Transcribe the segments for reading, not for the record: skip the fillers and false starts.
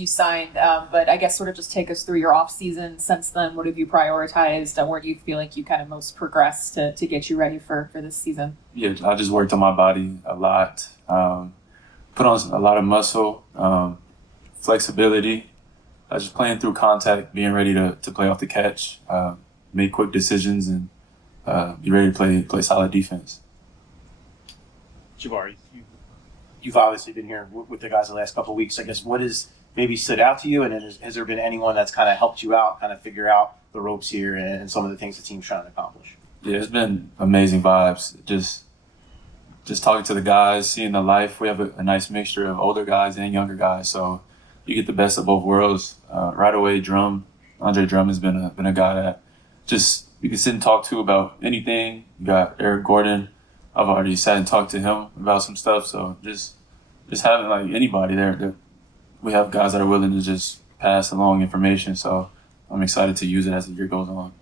you signed, but I guess sort of just take us through your off season since then. What have you prioritized, and where do you feel like you kind of most progressed to get you ready for this season? Yeah, I just worked on my body a lot, put on a lot of muscle, flexibility, just playing through contact, being ready to play off the catch, make quick decisions, and be ready to play solid defense. Jabari, you've obviously been here with the guys the last couple of weeks. I guess what has maybe stood out to you, and has there been anyone that's kind of helped you out, kind of figure out the ropes here and some of the things the team's trying to accomplish? Yeah, it's been amazing vibes. Just talking to the guys, seeing the life. We have a nice mixture of older guys and younger guys, so you get the best of both worlds. Right away, Andre Drum has been a guy that just you can sit and talk to about anything. You got Eric Gordon. I've already sat and talked to him about some stuff. So just having like anybody there, we have guys that are willing to just pass along information. So I'm excited to use it as the year goes on.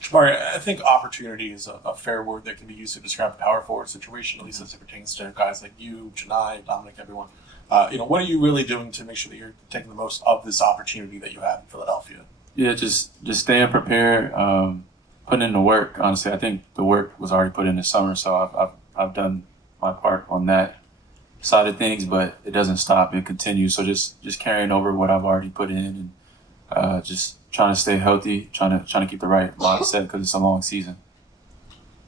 Jabari, I think opportunity is a fair word that can be used to describe the power forward situation, at least as it pertains to guys like you, Janai, Dominic, everyone. What are you really doing to make sure that you're taking the most of this opportunity that you have in Philadelphia? Yeah, just staying prepared, putting in the work. Honestly, I think the work was already put in this summer, so I've done my part on that side of things, but it doesn't stop. It continues. So just carrying over what I've already put in, and just trying to stay healthy, trying to keep the right mindset because it's a long season.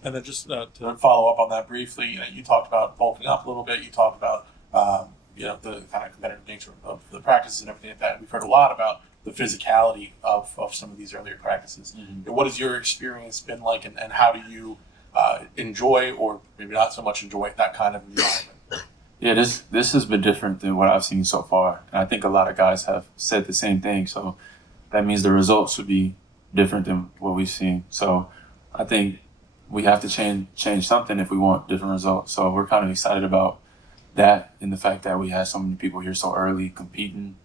And then just to follow up on that briefly, you talked about bulking up a little bit. You talked about the kind of competitive nature of the practices and everything like that. We've heard a lot about the physicality of some of these earlier practices. Mm-hmm. What has your experience been like, and how do you enjoy, or maybe not so much enjoy, that kind of environment? Yeah, this has been different than what I've seen so far. And I think a lot of guys have said the same thing. So that means the results would be different than what we've seen. So I think we have to change something if we want different results. So we're kind of excited about that, and the fact that we had so many people here so early competing,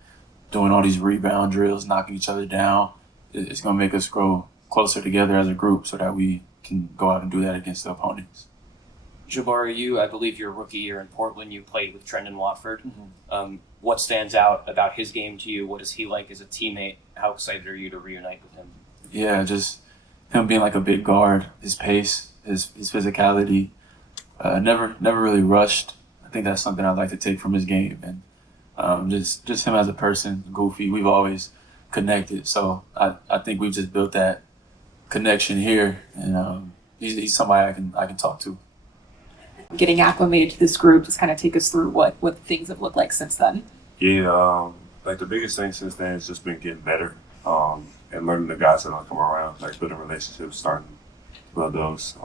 doing all these rebound drills, knocking each other down. It's going to make us grow closer together as a group so that we can go out and do that against the opponents. Jabari, I believe your rookie year in Portland, you played with Trendon Watford. Mm-hmm. What stands out about his game to you? What is he like as a teammate? How excited are you to reunite with him? Yeah, just him being like a big guard, his pace, his physicality, never really rushed. I think that's something I'd like to take from his game. And just him as a person, goofy. We've always connected, so I think we've just built that connection here, and he's somebody I can talk to. Getting acclimated to this group, just kind of take us through what things have looked like since then. Yeah, like the biggest thing since then has just been getting better, and learning the guys that don't come around, like building relationships, starting to build those.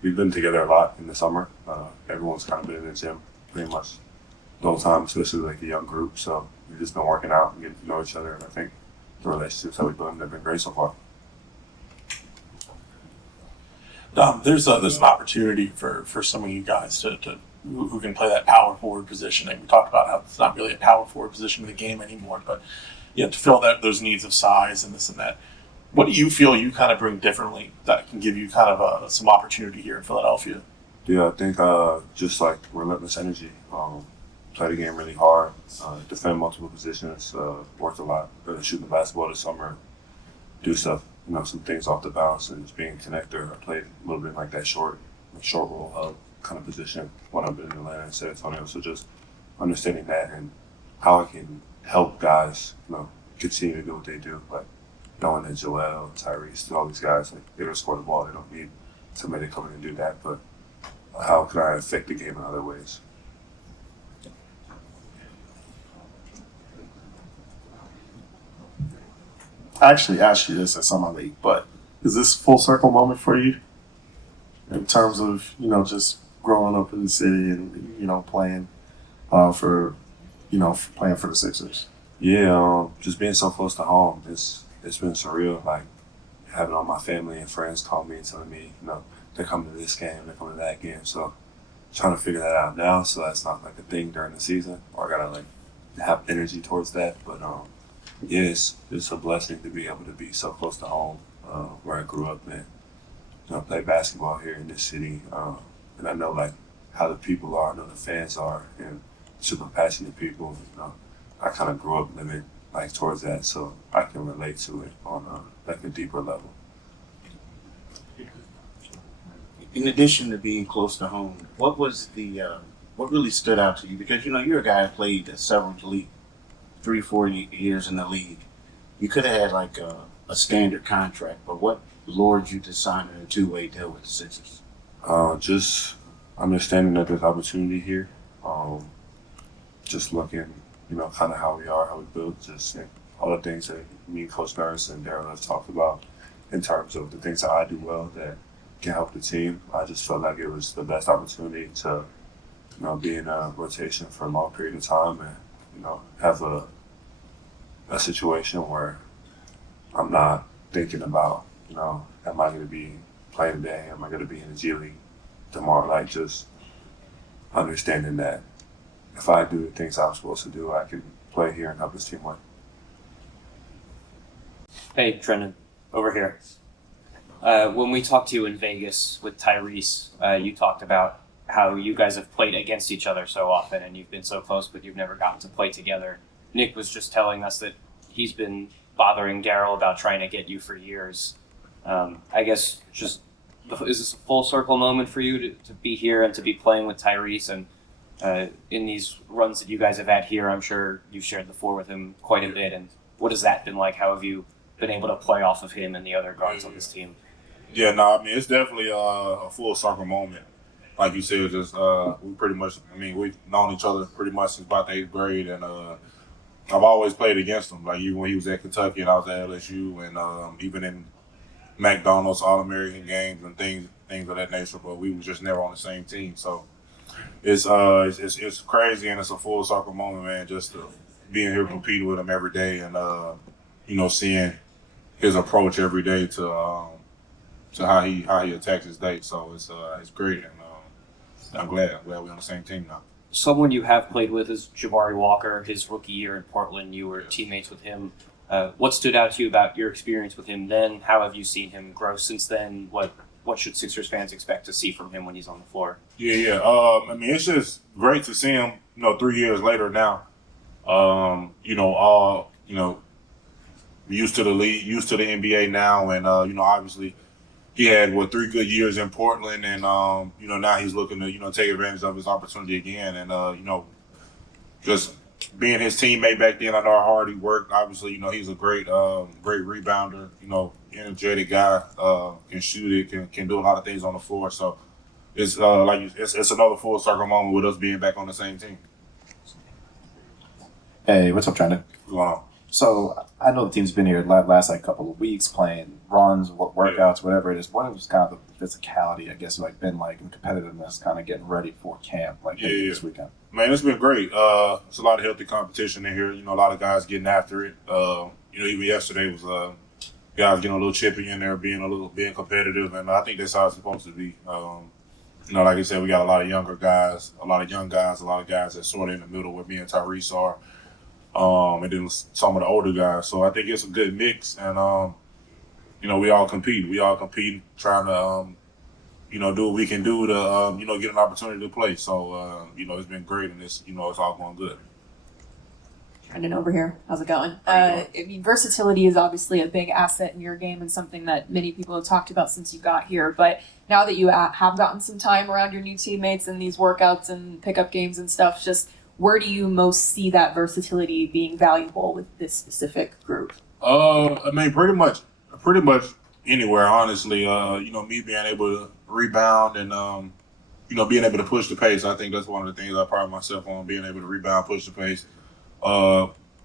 We've been together a lot in the summer. Everyone's kind of been in the gym pretty much the whole time, especially like the young group. So we've just been working out and getting to know each other, and I think the relationships that we've built have been great so far. There's an opportunity for some of you guys to who can play that power forward position. And we talked about how it's not really a power forward position in the game anymore, but to fill those needs of size and this and that. What do you feel you kind of bring differently that can give you kind of some opportunity here in Philadelphia? Yeah, I think just like relentless energy. Play the game really hard, defend multiple positions, worked a lot, shooting the basketball this summer, do stuff, some things off the bounce, and just being a connector. I played a little bit like that short roll hub kind of position when I've been in Atlanta and San Antonio. So just understanding that and how I can help guys, continue to do what they do. Like knowing that Joel, Tyrese, all these guys, like they don't score the ball. They don't need somebody to come in and do that. But how can I affect the game in other ways? I actually asked you this at Summer League, but is this a full circle moment for you in terms of, just growing up in the city and, playing for the Sixers? Yeah, just being so close to home, it's been surreal. Like having all my family and friends call me and telling me, they're coming to this game, they're coming to that game. So trying to figure that out now, so that's not like a thing during the season, or I gotta have energy towards that. But yeah, it's a blessing to be able to be so close to home, where I grew up and play basketball here in this city. And I know how the people are, I know the fans are, and super passionate people. I kind of grew up living like towards that, so I can relate to it on like a deeper level. In addition to being close to home, what was what really stood out to you? Because you're a guy who played at several league, 3-4 years in the league. You could have had like a standard contract, but what lured you to signing a two-way deal with the Sixers? Just understanding that there's opportunity here. Just looking, kind of how we are, how we build, just all the things that me and Coach Nurse and Daryl have talked about in terms of the things that I do well that can help the team. I just felt like it was the best opportunity to, be in a rotation for a long period of time and, have a situation where I'm not thinking about, am I going to be playing today? Am I going to be in the G League tomorrow? Like just understanding that if I do the things I'm supposed to do, I can play here and help this team win. Hey, Trendon, over here. When we talked to you in Vegas with Tyrese, you talked about how you guys have played against each other so often and you've been so close, but you've never gotten to play together. Nick was just telling us that he's been bothering Daryl about trying to get you for years. I guess is this a full circle moment for you to be here and to be playing with Tyrese? And in these runs that you guys have had here, I'm sure you've shared the floor with him quite a bit. And what has that been like? How have you been able to play off of him and the other guards on this team? Yeah, no, I mean, it's definitely a full circle moment. Like you said, just we pretty much, we've known each other pretty much since about the 8th grade, and I've always played against him. Like even when he was at Kentucky and I was at LSU, and even in McDonald's All-American games and things of that nature, but we were just never on the same team. So it's crazy, and it's a full circle moment, man, just to being here competing with him every day and, seeing his approach every day to how he attacks his day. So it's great, and I'm glad we're on the same team now. Someone you have played with is Jabari Walker. His rookie year in Portland, you were teammates with him. What stood out to you about your experience with him then? How have you seen him grow since then? What should Sixers fans expect to see from him when he's on the floor? Yeah. It's just great to see him, 3 years later now. Used to the league, used to the NBA now, and obviously he had 3 good years in Portland, and now he's looking to take advantage of his opportunity again, and just being his teammate back then. I know how hard he worked. Obviously, he's a great rebounder. Energetic guy. Can shoot it. Can do a lot of things on the floor. So it's it's another full circle moment with us being back on the same team. Hey, what's up, Trendon? What's going on? So I know the team's been here last couple of weeks playing runs, workouts, whatever it is. What was kind of the physicality, I guess, been like, and competitiveness, kind of getting ready for camp, this weekend? Man, it's been great. It's a lot of healthy competition in here. A lot of guys getting after it. Even yesterday was guys getting a little chippy in there, being competitive, and I think that's how it's supposed to be. Like I said, we got a lot of younger guys, a lot of young guys, a lot of guys that's sort of in the middle where me and Tyrese are. And then some of the older guys. So I think it's a good mix, and we all compete. We all compete, trying to do what we can do to get an opportunity to play. So it's been great, and it's all going good. Trendon over here. How's it going? How you doing? Versatility is obviously a big asset in your game and something that many people have talked about since you got here. But now that you have gotten some time around your new teammates and these workouts and pickup games and stuff, just where do you most see that versatility being valuable with this specific group? Pretty much anywhere, honestly. Me being able to rebound and being able to push the pace. I think that's one of the things I pride myself on, being able to rebound, push the pace,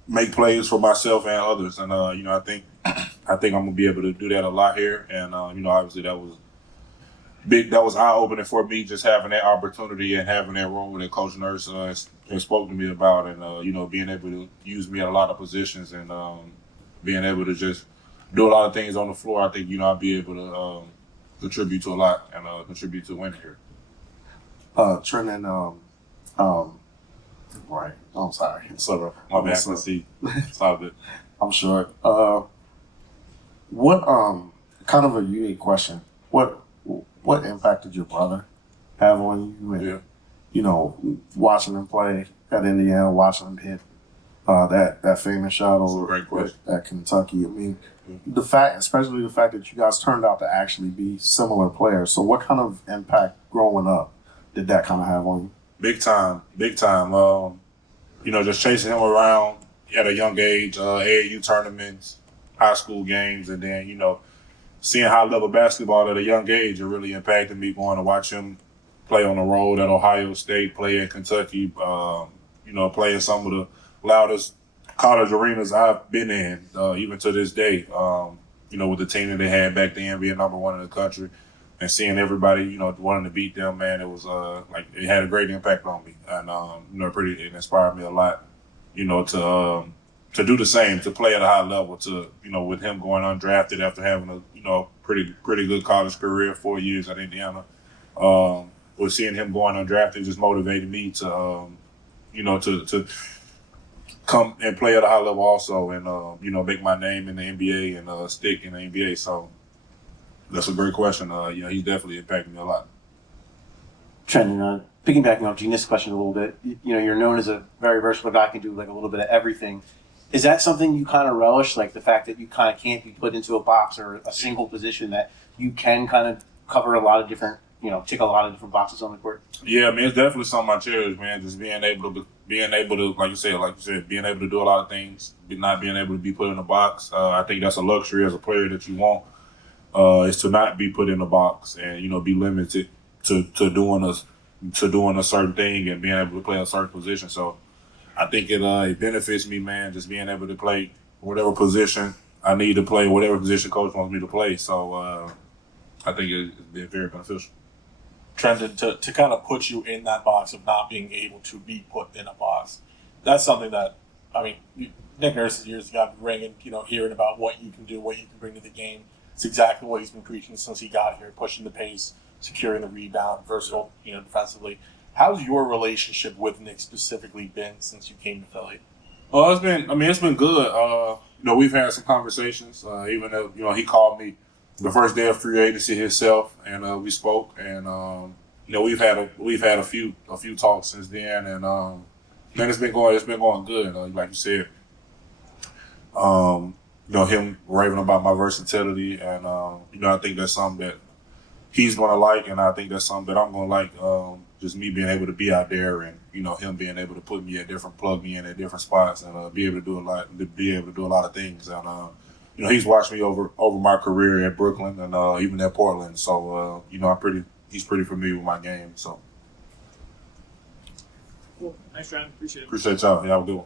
make plays for myself and others. And I think I'm gonna be able to do that a lot here. And obviously that was big. That was eye-opening for me, just having that opportunity and having that role that Coach Nurse has spoken to me about, and being able to use me at a lot of positions, and being able to just do a lot of things on the floor. I think I'll be able to contribute to a lot and contribute to winning here. Trendon, right. I'm sorry. So my bad. Let's see. It's all good. I'm sure. What kind of a unique question? What impact did your brother have on you? And, watching him play at Indiana, watching him hit that famous shot That's a over great question. at Kentucky. I mean, especially the fact that you guys turned out to actually be similar players. So, what kind of impact growing up did that kind of have on you? Big time, big time. Just chasing him around at a young age, AAU tournaments, high school games, and then, seeing high level basketball at a young age, it really impacted me going to watch him play on the road at Ohio State, play at Kentucky, play in some of the loudest college arenas I've been in, even to this day, with the team that they had back then, being number one in the country. And seeing everybody, wanting to beat them, man, it was it had a great impact on me, and it inspired me a lot, to do the same, to play at a high level, with him going undrafted after having a pretty good college career, 4 years at Indiana. With seeing him going undrafted just motivated me to to come and play at a high level also, and make my name in the NBA and stick in the NBA. So. That's a great question. He's definitely impacted me a lot. Trendon, piggybacking off Gina's question a little bit, you're known as a very versatile guy, can do like a little bit of everything. Is that something you kind of relish, like the fact that you kind of can't be put into a box or a single position, that you can kind of cover a lot of different, tick a lot of different boxes on the court? Yeah, I mean, it's definitely something I cherish, man. Just being able to, like you said, being able to do a lot of things, not being able to be put in a box. I think that's a luxury as a player that you want. Is to not be put in a box and be limited to doing a certain thing and being able to play a certain position. So I think it benefits me, man, just being able to play whatever position I need to play, whatever position coach wants me to play. So I think it's been very beneficial. Trendon, to kind of put you in that box of not being able to be put in a box, that's something that, Nick Nurse's years got ringing, hearing about what you can do, what you can bring to the game. It's exactly what he's been preaching since he got here, pushing the pace, securing the rebound, versatile, defensively. How's your relationship with Nick specifically been since you came to Philly? Well, it's been good. We've had some conversations, even though, he called me the first day of free agency himself, and we spoke, and we've had a few talks since then, and man, it's been going good. Like you said, him raving about my versatility, and I think that's something that he's gonna like, and I think that's something that I'm gonna like. Just me being able to be out there, and him being able to plug me in at different spots, and be able to do a lot of things. And he's watched me over my career at Brooklyn and even at Portland. So he's pretty familiar with my game. So cool. Thanks, John. Appreciate it. Appreciate y'all. Y'all have a good one.